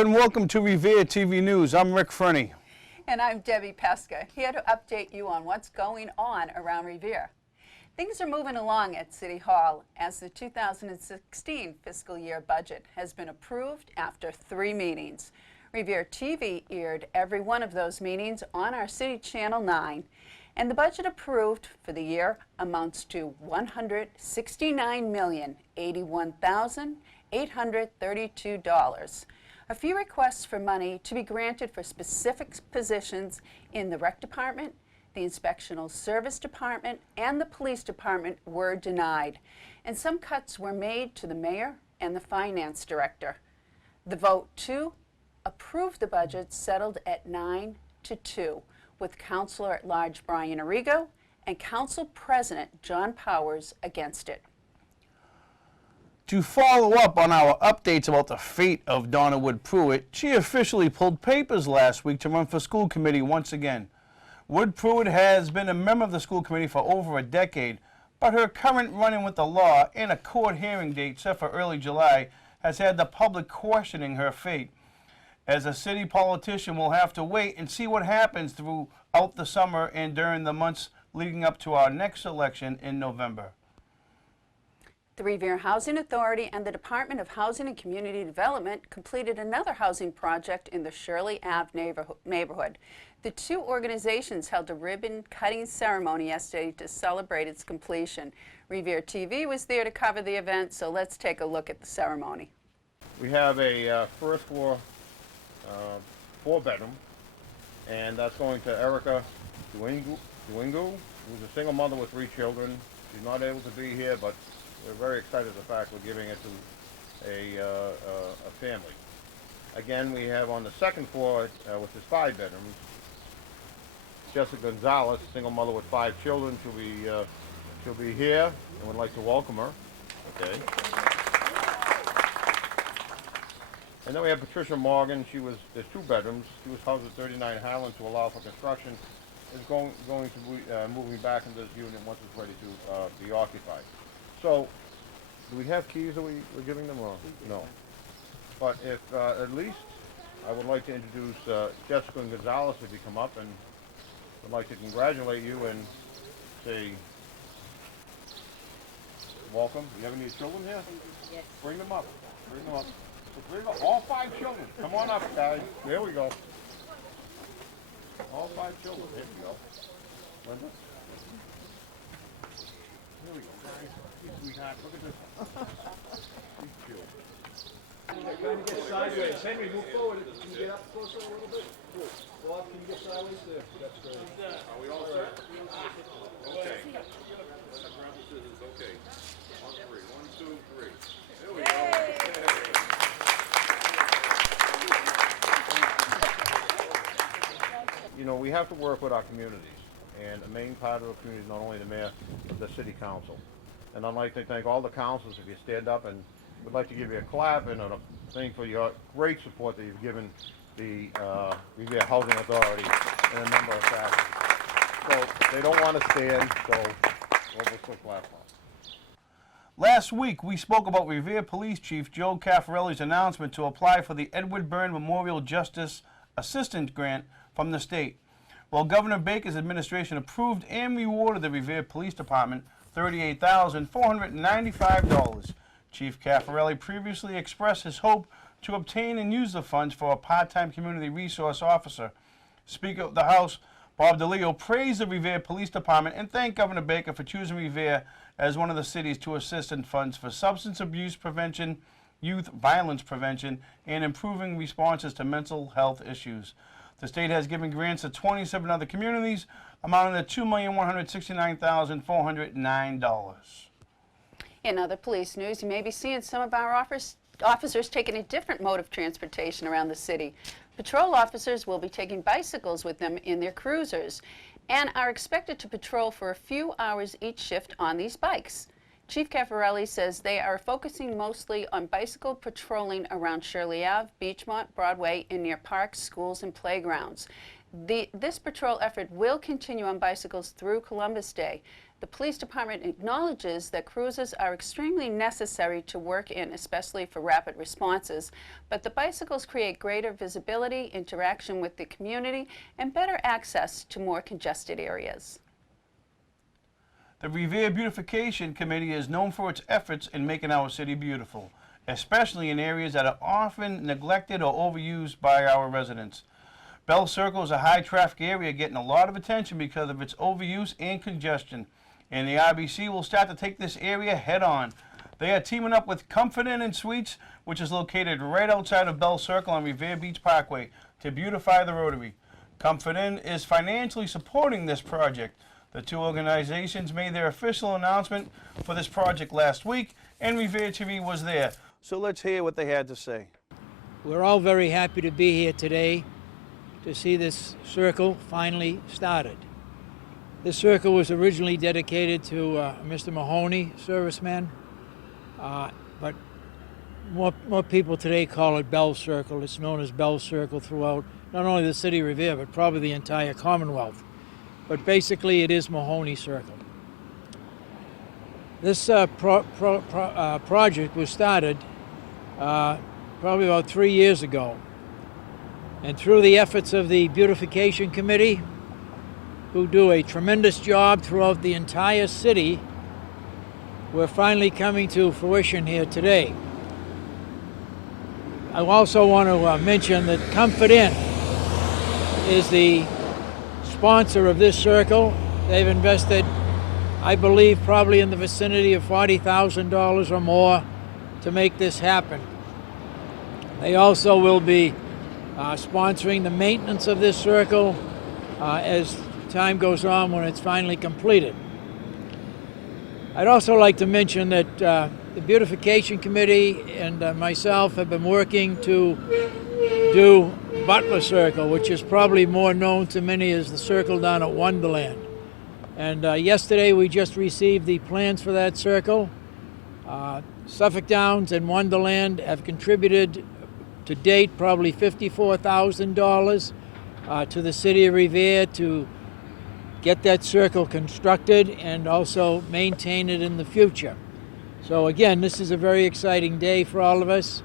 and welcome to Revere TV News. I'm Rick Freni. And I'm Debbie Peczka, here to update you on what's going on around Revere. Things are moving along at City Hall as the 2016 fiscal year budget has been approved after 3 meetings. Revere TV aired every one of those meetings on our City Channel 9, and the budget approved for the year amounts to $169,081,832. A few requests for money to be granted for specific positions in the Rec Department, the Inspectional Service Department, and the Police Department were denied, and some cuts were made to the Mayor and the Finance Director. The vote to approve the budget settled at 9-2, with Councilor at Large Brian Arrigo and Council President John Powers against it. To follow up on our updates about the fate of Donna Wood Pruitt, she officially pulled papers last week to run for school committee once again. Wood Pruitt has been a member of the school committee for over a decade, but her current run-in with the law and a court hearing date set for early July has had the public questioning her fate. As a city politician, we'll have to wait and see what happens throughout the summer and during the months leading up to our next election in November. The Revere Housing Authority and the Department of Housing and Community Development completed another housing project in the Shirley Ave neighborhood. The two organizations held a ribbon-cutting ceremony yesterday to celebrate its completion. Revere TV was there to cover the event, so let's take a look at the ceremony. We have a first floor 4-bedroom, and that's going to Erica Duingu, who's a single mother with 3 children. She's not able to be here, but we're very excited at the fact we're giving it to a family. Again, we have on the second floor, which is 5 bedrooms, Jessica Gonzalez, single mother with 5 children. She'll be here, and would like to welcome her. Okay. And then we have Patricia Morgan. There's 2 bedrooms. She was housed at 39 Highland to allow for construction. Is going to be moving back into this unit once it's ready to be occupied. So, do we have keys that we're giving them, or no? But if at least I would like to introduce Jessica Gonzalez if you come up, and I'd like to congratulate you and say welcome. Do you have any children here? Yes. Bring them up. Bring them up. So bring up all 5 children. Come on up, guys. There we go. All 5 children. Here we go. Linda. Here we go, guys. Sweetheart, look at this. He's cute. Kind of get sideways. Henry, move forward. Can you get up closer a little bit? Cool. Bob, can you get sideways there? That's great. Are we all set? Okay. Okay. On 3. 1, 2, 3. There we go. You know, we have to work with our communities, and the main part of the community is not only the mayor, but the city council. And I'd like to thank all the councils if you stand up, and we'd like to give you a clap and a thing for your great support that you've given the Revere Housing Authority in a number of facets. So they don't want to stand, so we'll still clap for them. Last week, we spoke about Revere Police Chief Joe Caffarelli's announcement to apply for the Edward Byrne Memorial Justice Assistant Grant from the state. Well, Governor Baker's administration approved and rewarded the Revere Police Department $38,495. Chief Caffarelli previously expressed his hope to obtain and use the funds for a part-time community resource officer. Speaker of the House, Bob DeLeo, praised the Revere Police Department and thanked Governor Baker for choosing Revere as one of the cities to assist in funds for substance abuse prevention, youth violence prevention, and improving responses to mental health issues. The state has given grants to 27 other communities, amounting to $2,169,409. In other police news, you may be seeing some of our officers taking a different mode of transportation around the city. Patrol officers will be taking bicycles with them in their cruisers and are expected to patrol for a few hours each shift on these bikes. Chief Caffarelli says they are focusing mostly on bicycle patrolling around Shirley Ave, Beachmont, Broadway, and near parks, schools, and playgrounds. This patrol effort will continue on bicycles through Columbus Day. The police department acknowledges that cruisers are extremely necessary to work in, especially for rapid responses, but the bicycles create greater visibility, interaction with the community, and better access to more congested areas. The Revere Beautification Committee is known for its efforts in making our city beautiful, especially in areas that are often neglected or overused by our residents. Bell Circle is a high-traffic area getting a lot of attention because of its overuse and congestion, and the RBC will start to take this area head-on. They are teaming up with Comfort Inn & Suites, which is located right outside of Bell Circle on Revere Beach Parkway, to beautify the Rotary. Comfort Inn is financially supporting this project. The two organizations made their official announcement for this project last week, and Revere TV was there. So let's hear what they had to say. We're all very happy to be here today to see this circle finally started. This circle was originally dedicated to Mr. Mahoney, serviceman, but more people today call it Bell Circle. It's known as Bell Circle throughout not only the city of Revere, but probably the entire Commonwealth. But basically it is Mahoney Circle. This project was started probably about 3 years ago. And through the efforts of the Beautification Committee, who do a tremendous job throughout the entire city, we're finally coming to fruition here today. I also want to mention that Comfort Inn is the sponsor of this circle. They've invested, I believe, probably in the vicinity of $40,000 or more to make this happen. They also will be sponsoring the maintenance of this circle as time goes on when it's finally completed. I'd also like to mention that the Beautification Committee and myself have been working to do Butler Circle, which is probably more known to many as the circle down at Wonderland. And yesterday we just received the plans for that circle. Suffolk Downs and Wonderland have contributed to date probably $54,000 to the city of Revere to get that circle constructed and also maintain it in the future. So again, this is a very exciting day for all of us.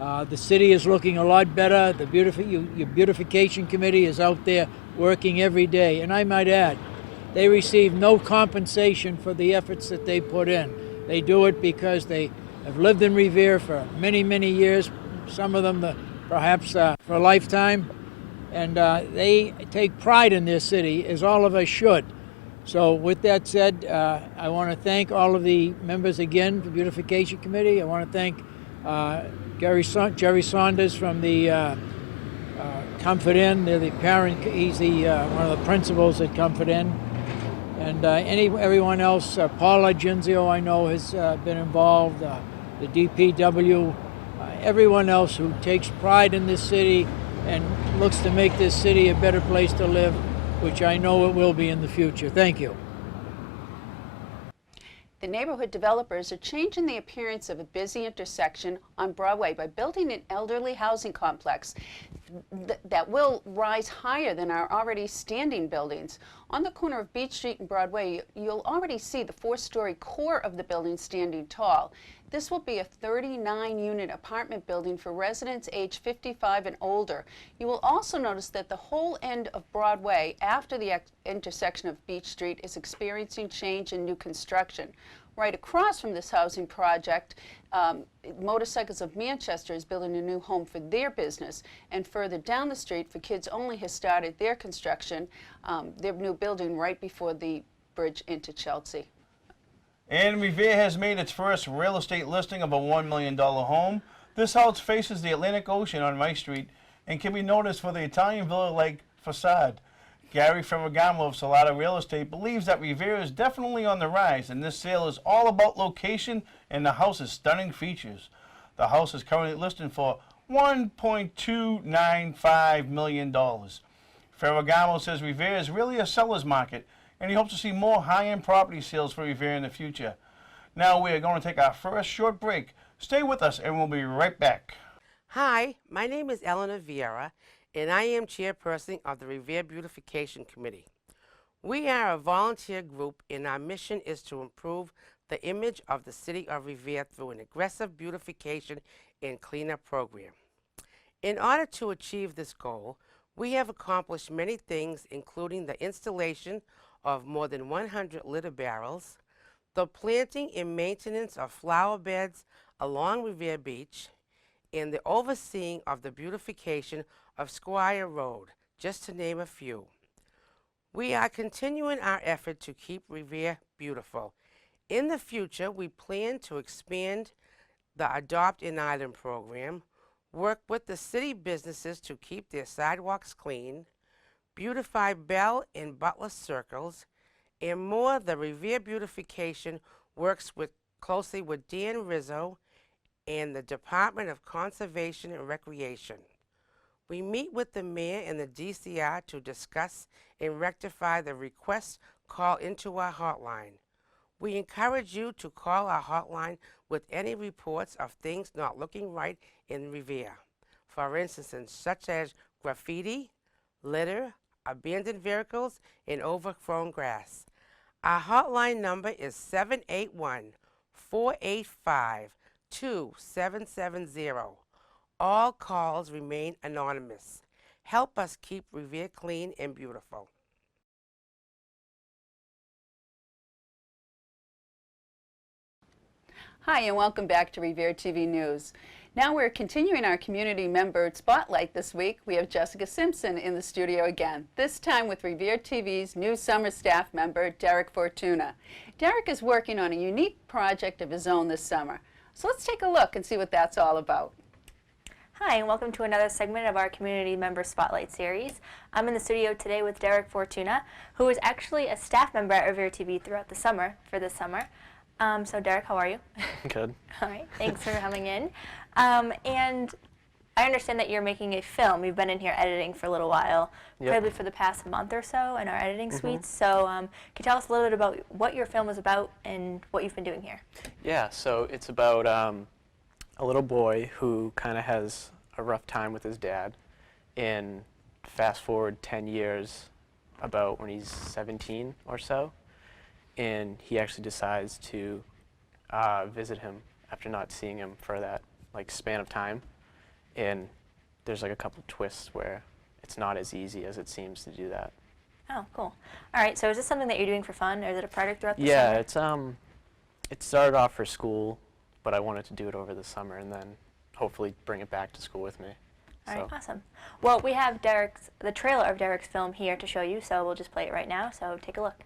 The city is looking a lot better. The Beautification Committee is out there working every day. And I might add, they receive no compensation for the efforts that they put in. They do it because they have lived in Revere for many, many years, some of them perhaps for a lifetime. And they take pride in their city, as all of us should. So with that said, I want to thank all of the members again for the Beautification Committee. I want to thank Jerry Saunders from the Comfort Inn. They're the parent. He's the one of the principals at Comfort Inn. And everyone else, Paula Genzio, I know, has been involved, the DPW, everyone else who takes pride in this city and looks to make this city a better place to live, which I know it will be in the future. Thank you. The neighborhood developers are changing the appearance of a busy intersection on Broadway by building an elderly housing complex that will rise higher than our already standing buildings. On the corner of Beach Street and Broadway, you'll already see the 4-story core of the building standing tall. This will be a 39-unit apartment building for residents age 55 and older. You will also notice that the whole end of Broadway after the intersection of Beach Street is experiencing change and new construction. Right across from this housing project, Motorcycles of Manchester is building a new home for their business, and further down the street, For Kids Only has started their construction, their new building right before the bridge into Chelsea. And Revere has made its first real estate listing of a $1 million home. This house faces the Atlantic Ocean on Rice Street and can be noticed for the Italian villa-like facade. Gary Ferragamo of Salata Real Estate believes that Revere is definitely on the rise, and this sale is all about location and the house's stunning features. The house is currently listed for $1.295 million. Ferragamo says Revere is really a seller's market, and he hopes to see more high-end property sales for Revere in the future. Now we are going to take our first short break. Stay with us, and we'll be right back. Hi, my name is Eleanor Vieira, and I am chairperson of the Revere Beautification Committee. We are a volunteer group, and our mission is to improve the image of the city of Revere through an aggressive beautification and cleanup program. In order to achieve this goal, we have accomplished many things, including the installation of more than 100 litter barrels, the planting and maintenance of flower beds along Revere Beach, and the overseeing of the beautification of Squire Road, just to name a few. We are continuing our effort to keep Revere beautiful. In the future, we plan to expand the Adopt an Island program, work with the city businesses to keep their sidewalks clean, beautify Bell and Butler circles, and more. The Revere Beautification works closely with Dan Rizzo and the Department of Conservation and Recreation. We meet with the mayor and the DCR to discuss and rectify the requests called into our hotline. We encourage you to call our hotline with any reports of things not looking right in Revere. For instance, such as graffiti, litter, abandoned vehicles, and overgrown grass. Our hotline number is 781-485-2770. All calls remain anonymous. Help us keep Revere clean and beautiful. Hi, and welcome back to Revere TV News. Now we're continuing our community member spotlight this week. We have Jessica Simpson in the studio again, this time with Revere TV's new summer staff member, Derek Fortuna. Derek is working on a unique project of his own this summer. So let's take a look and see what that's all about. Hi, and welcome to another segment of our Community Member Spotlight series. I'm in the studio today with Derek Fortuna, who is actually a staff member at Revere TV throughout the summer, for this summer. So Derek, how are you? Good. All right, thanks for coming in. And I understand that you're making a film. You've been in here editing for a little while, probably for the past month or so in our editing suites. So can you tell us a little bit about what your film is about and what you've been doing here? Yeah, so it's about a little boy who kind of has a rough time with his dad. And fast forward 10 years, about when he's 17 or so, and he actually decides to visit him after not seeing him for that span of time. And there's a couple of twists where it's not as easy as it seems to do that. Oh, cool. All right, so is this something that you're doing for fun, or is it a project throughout the Yeah, summer? it started off for school, but I wanted to do it over the summer and then hopefully bring it back to school with me. All right, awesome. Well, we have the trailer of Derek's film here to show you, so we'll just play it right now, so take a look.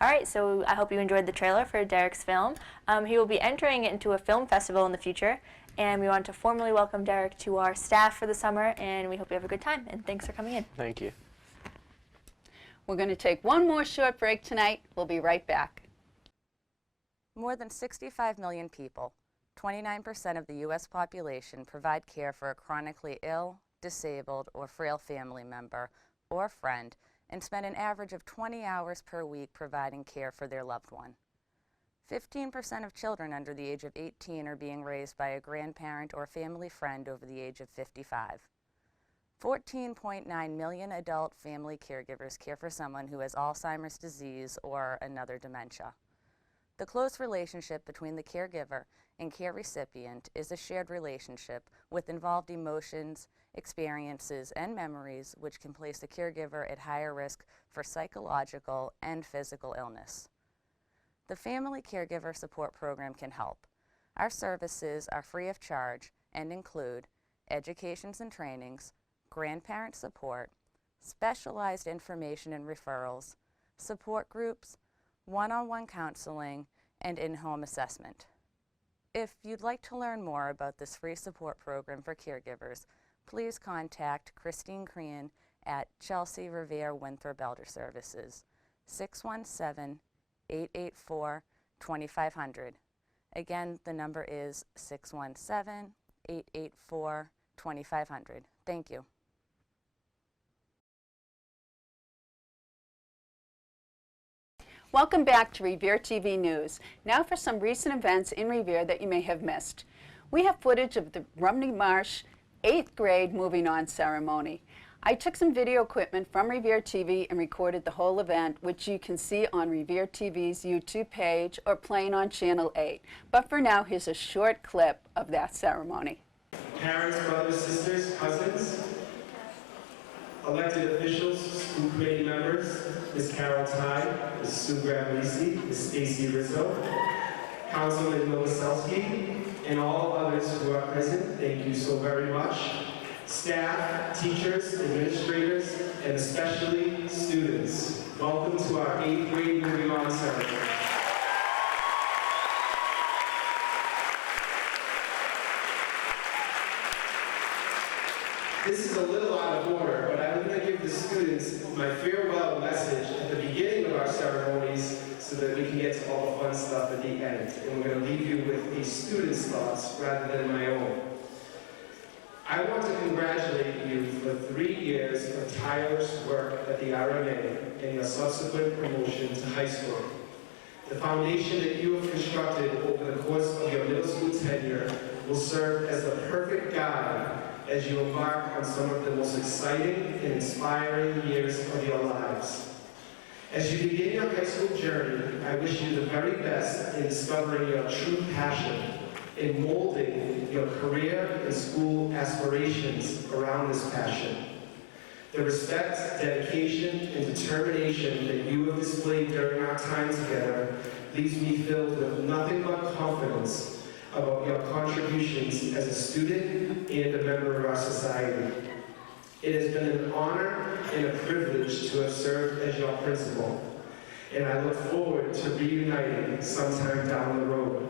All right, so I hope you enjoyed the trailer for Derek's film. He will be entering it into a film festival in the future, and we want to formally welcome Derek to our staff for the summer, and we hope you have a good time, and thanks for coming in. Thank you. We're going to take one more short break tonight. We'll be right back. More than 65 million people, 29% of the U.S. population, provide care for a chronically ill, disabled, or frail family member or friend and spend an average of 20 hours per week providing care for their loved one. 15% of children under the age of 18 are being raised by a grandparent or family friend over the age of 55. 14.9 million adult family caregivers care for someone who has Alzheimer's disease or another dementia. The close relationship between the caregiver and care recipient is a shared relationship with involved emotions, experiences, and memories which can place the caregiver at higher risk for psychological and physical illness. The Family Caregiver Support Program can help. Our services are free of charge and include educations and trainings, grandparent support, specialized information and referrals, support groups, one-on-one counseling, and in-home assessment. If you'd like to learn more about this free support program for caregivers, please contact Christine Crean at Chelsea Revere Winthrop Elder Services, 617-884-2500. Again, the number is 617-884-2500. Thank you. Welcome back to Revere TV News. Now for some recent events in Revere that you may have missed. We have footage of the Rumney Marsh 8th grade moving on ceremony. I took some video equipment from Revere TV and recorded the whole event, which you can see on Revere TV's YouTube page or playing on Channel 8. But for now, here's a short clip of that ceremony. Parents, brothers, sisters, cousins, elected officials, school committee members, Ms. Carol Tide, Ms. Sue Graham-Lisi, Ms. Stacy Rizzo, Councilman Novoselsky, and all others who are present, thank you so very much. Staff, teachers, administrators, and especially students, welcome to our 8th grade moving on ceremony. This is a little out of order, but I'm going to give the students my farewell message at the beginning of our ceremonies so that we can get to all the fun stuff at the end. And we're going to leave you with a student's thoughts rather than my own. I want to congratulate you for 3 years of tireless work at the RMA and your subsequent promotion to high school. The foundation that you have constructed over the course of your middle school tenure will serve as the perfect guide as you embark on some of the most exciting and inspiring years of your lives. As you begin your high school journey, I wish you the very best in discovering your true passion, in molding your career and school aspirations around this passion. The respect, dedication, and determination that you have displayed during our time together leaves me filled with nothing but confidence about your contributions as a student and a member of our society. It has been an honor and a privilege to have served as your principal, and I look forward to reuniting sometime down the road.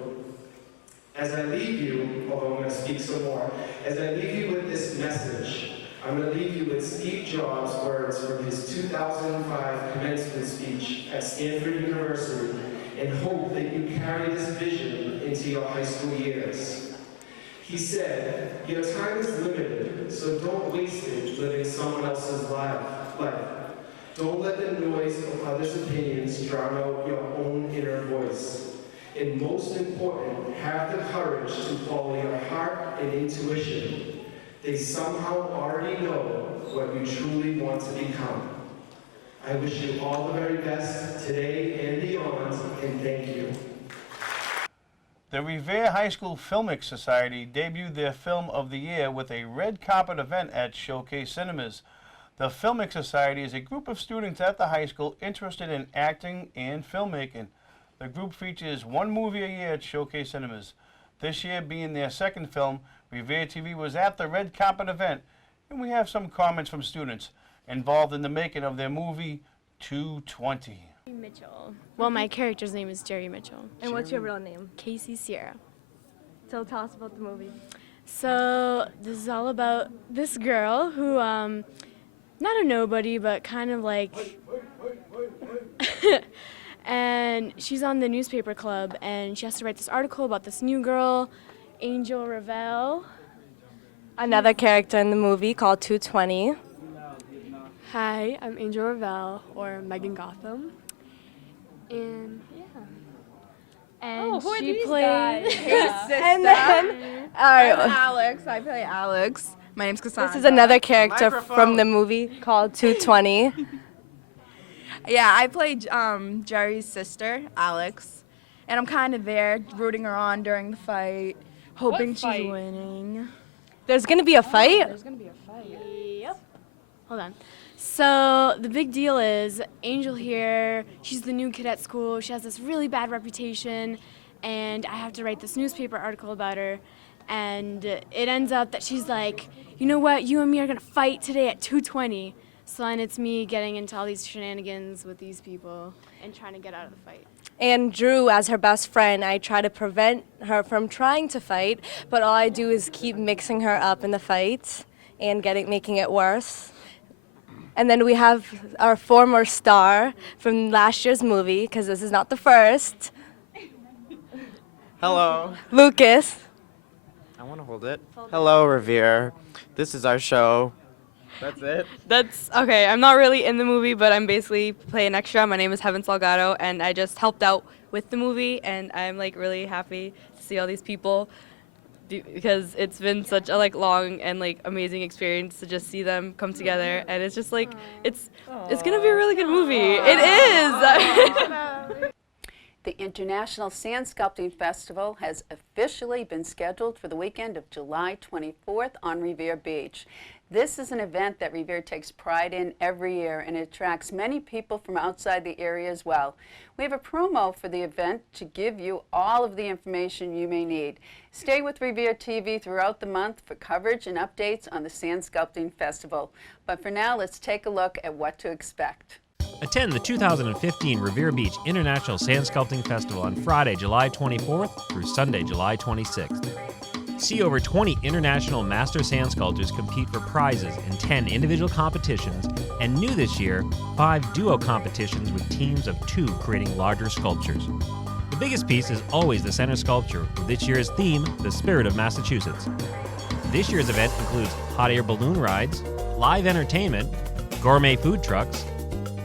As I leave you, although I'm going to speak some more, as I leave you with this message, I'm going to leave you with Steve Jobs' words from his 2005 commencement speech at Stanford University, and hope that you carry this vision into your high school years. He said, your time is limited, so don't waste it living someone else's life. Don't let the noise of others' opinions drown out your own inner voice. And most important, have the courage to follow your heart and intuition. They somehow already know what you truly want to become. I wish you all the very best today and beyond, and thank you. The Revere High School Filmic Society debuted their film of the year with a red carpet event at Showcase Cinemas. The Filmic Society is a group of students at the high school interested in acting and filmmaking. The group features one movie a year at Showcase Cinemas. This year being their second film, Revere TV was at the red carpet event, and we have some comments from students involved in the making of their movie 220. Mitchell. Well, my character's name is Jerry Mitchell. And what's your real name? Casey Sierra. So tell us about the movie. So this is all about this girl who, not a nobody, but kind of like And she's on the newspaper club, and she has to write this article about this new girl, Angel Ravel. Another character in the movie called 220. Hi, I'm Angel Ravel, or Megan Gotham. And yeah. And she plays. And then, all right, Alex. I play Alex. My name's Cassandra. this is another character from the movie called 220. Yeah, I play Jerry's sister, Alex. And I'm kind of there, rooting her on during the fight, hoping she's winning. There's gonna be a fight? There's gonna be a fight. Yep. Hold on. So the big deal is Angel here, she's the new kid at school. She has this really bad reputation, and I have to write this newspaper article about her. And it ends up that she's like, you know what, you and me are gonna fight today at 2:20. So then it's me getting into all these shenanigans with these people and trying to get out of the fight. And Drew, as her best friend, I try to prevent her from trying to fight, but all I do is keep mixing her up in the fight and making it worse. And then we have our former star from last year's movie, because this is not the first, Hello. Lucas. I want to hold it. Hello, Revere. This is our show. That's it. That's okay. I'm not really in the movie, but I'm basically playing extra. My name is Heaven Salgado, and I just helped out with the movie, and I'm like really happy to see all these people because it's been such a like long and like amazing experience to just see them come together, and it's just like it's gonna be a really good movie. It is. The International Sand Sculpting Festival has officially been scheduled for the weekend of July 24th on Revere Beach. This is an event that Revere takes pride in every year, and it attracts many people from outside the area as well. We have a promo for the event to give you all of the information you may need. Stay with Revere TV throughout the month for coverage and updates on the Sand Sculpting Festival. But for now, let's take a look at what to expect. Attend the 2015 Revere Beach International Sand Sculpting Festival on Friday, July 24th through Sunday, July 26th. See over 20 international master sand sculptors compete for prizes in 10 individual competitions, and new this year, 5 duo competitions with teams of 2 creating larger sculptures. The biggest piece is always the center sculpture, with this year's theme, the Spirit of Massachusetts. This year's event includes hot air balloon rides, live entertainment, gourmet food trucks,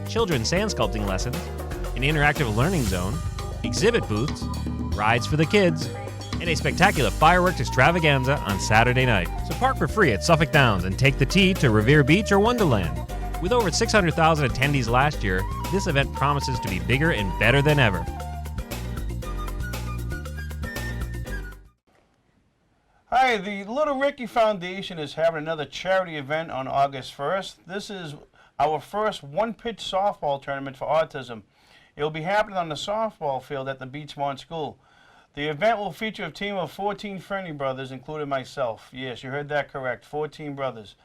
children's sand sculpting lessons, an interactive learning zone, exhibit booths, rides for the kids, and a spectacular fireworks extravaganza on Saturday night. So park for free at Suffolk Downs and take the T to Revere Beach or Wonderland. With over 600,000 attendees last year, this event promises to be bigger and better than ever. Hi, the Little Ricky Foundation is having another charity event on August 1st. This is our first one-pitch softball tournament for autism. It will be happening on the softball field at the Beachmont School. The event will feature a team of 14 Freni brothers, including myself. Yes, you heard that correct, 14 brothers.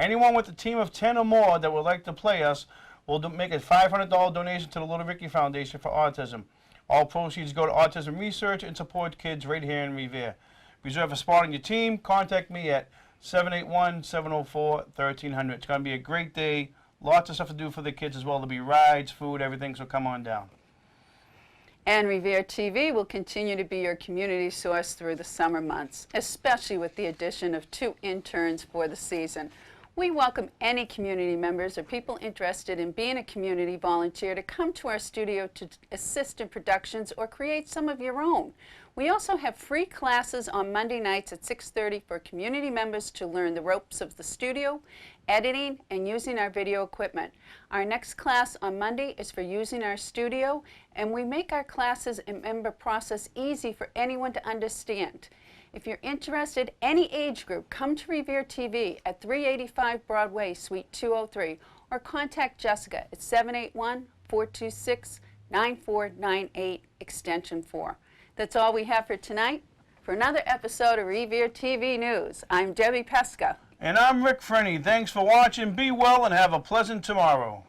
Anyone with a team of 10 or more that would like to play us will make a $500 donation to the Little Ricky Foundation for Autism. All proceeds go to autism research and support kids right here in Revere. Reserve a spot on your team. Contact me at 781-704-1300. It's going to be a great day. Lots of stuff to do for the kids as well. There'll be rides, food, everything, so come on down. And Revere TV will continue to be your community source through the summer months, especially with the addition of 2 interns for the season. We welcome any community members or people interested in being a community volunteer to come to our studio to assist in productions or create some of your own. We also have free classes on Monday nights at 6:30 for community members to learn the ropes of the studio, editing, and using our video equipment. Our next class on Monday is for using our studio, and we make our classes and member process easy for anyone to understand. If you're interested, any age group, come to Revere TV at 385 Broadway, Suite 203, or contact Jessica at 781-426-9498, extension 4. That's all we have for tonight. For another episode of Revere TV News, I'm Debbie Peczka. And I'm Rick Freni. Thanks for watching. Be well and have a pleasant tomorrow.